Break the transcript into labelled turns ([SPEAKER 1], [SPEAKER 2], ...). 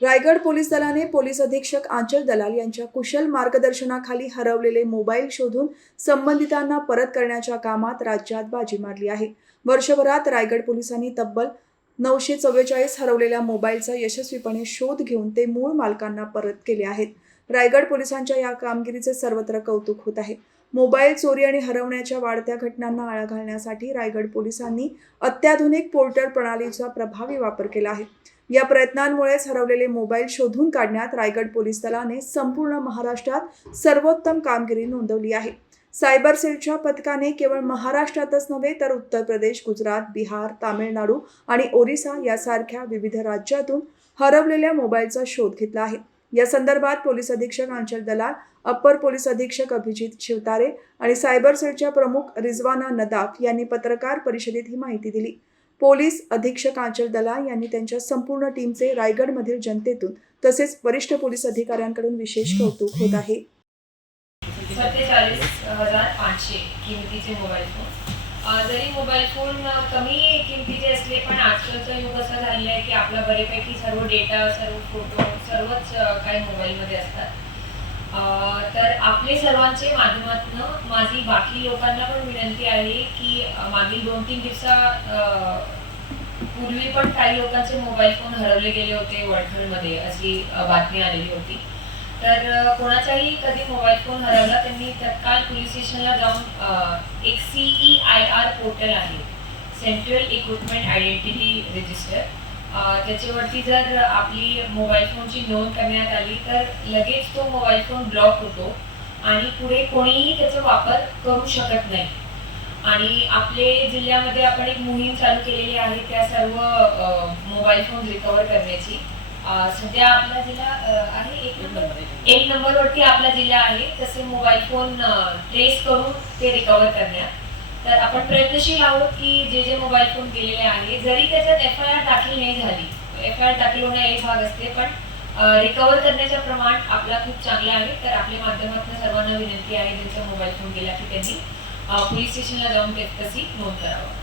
[SPEAKER 1] Raigad police दलाने police अधीक्षक आंचल दलाल यांच्या कुशल मार्गदर्शनाखाली हरवलेले मोबाईल शोधून संबंधितांना परत करण्याच्या कामात राज्यात बाजी मारली आहे. वर्षभरात रायगड पोलिसांनी तब्बल नऊशे चव्वेचाळीस हरवलेल्या मोबाईलचा यशस्वीपणे शोध घेऊन ते मूळ मालकांना परत केले आहेत. रायगड पोलिसांच्या या कामगिरीचे सर्वत्र कौतुक होत आहे. मोबाईल चोरी आणि हरवण्याच्या वाढत्या घटनांना आळा घालण्यासाठी रायगड पोलिसांनी अत्याधुनिक पोर्टल प्रणालीचा प्रभावी वापर केला आहे. या प्रयत्नांमुळेच हरवलेले मोबाईल शोधून काढण्यात रायगड पोलीस दलाने संपूर्ण महाराष्ट्रात सर्वोत्तम कामगिरी नोंदवली आहे. सायबर सेलच्या पथकाने केवळ महाराष्ट्रातच नव्हे तर उत्तर प्रदेश गुजरात बिहार तामिळनाडू आणि ओरिसा यासारख्या विविध राज्यातून हरवलेल्या मोबाईलचा शोध घेतला आहे. या संदर्भात पोलीस अधीक्षक अंचल दलाल अप्पर पोलीस अधीक्षक अभिजित शिवतारे आणि सायबर सेलच्या प्रमुख रिजवाना नदाफ यांनी पत्रकार परिषदेत ही माहिती दिली. पोलीस अधीक्षक आंचल दलाल यांनी त्यांच्या संपूर्ण टीमचे रायगडमधील जनतेतून तसेच वरिष्ठ पोलीस अधिकाऱ्यांकडून विशेष कौतुक होत आहे.
[SPEAKER 2] हजार पाचशे किमतीचे मोबाईल फोन जरी मोबाईल फोन कमी किमतीचे असले पण आजकालचं युग असं झालेला आहे की आपला बऱ्यापैकी सर्व डेटा सर्व फोटो सर्वच काही मोबाईलमध्ये असतात. तर आपले सर्वांचे माध्यमातून माझी बाकी लोकांना पण विनंती आहे की मागील दोन तीन दिवसा पूर्वी पण काही लोकांचे मोबाईल फोन हरवले गेले होते वडखलमध्ये अशी बातमी आलेली होती. तर कोणाचाही कधी मोबाईल फोन हरवला त्यांनी तत्काळ पोलीस स्टेशनला जाऊन एक C E I R portal आहे. सेंट्रल इक्विपमेंट आयडेंटिटी रजिस्टर त्याच्यावरती जर आपली मोबाईल फोनची नोंद करण्यात आली तर लगेच तो मोबाईल फोन ब्लॉक होतो आणि पुढे कोणीही त्याचा वापर करू शकत नाही. आणि आपले जिल्ह्यामध्ये आपण एक मोहीम चालू केलेली आहे त्या सर्व मोबाईल फोन रिकवर करण्याची. सध्या आपला जिल्हा आहे एक नंबर एक नंबरवरती आपला जिल्हा आहे तसे मोबाईल फोन ट्रेस करून ते रिकवर करण्यात. तर आपण प्रयत्नशील आहोत की जे जे मोबाईल फोन केलेले आहे जरी त्याच्यात एफ आय आर दाखल नाही झाली एफ आय आर दाखल होणं एक भाग असते पण रिकवर करण्याचं प्रमाण आपला खूप चांगलं आहे. तर आपल्या माध्यमातून सर्वांना विनंती आहे ज्यांचा मोबाईल फोन गेला की त्यांनी पोलीस स्टेशनला जाऊन तशी नोंद करावं.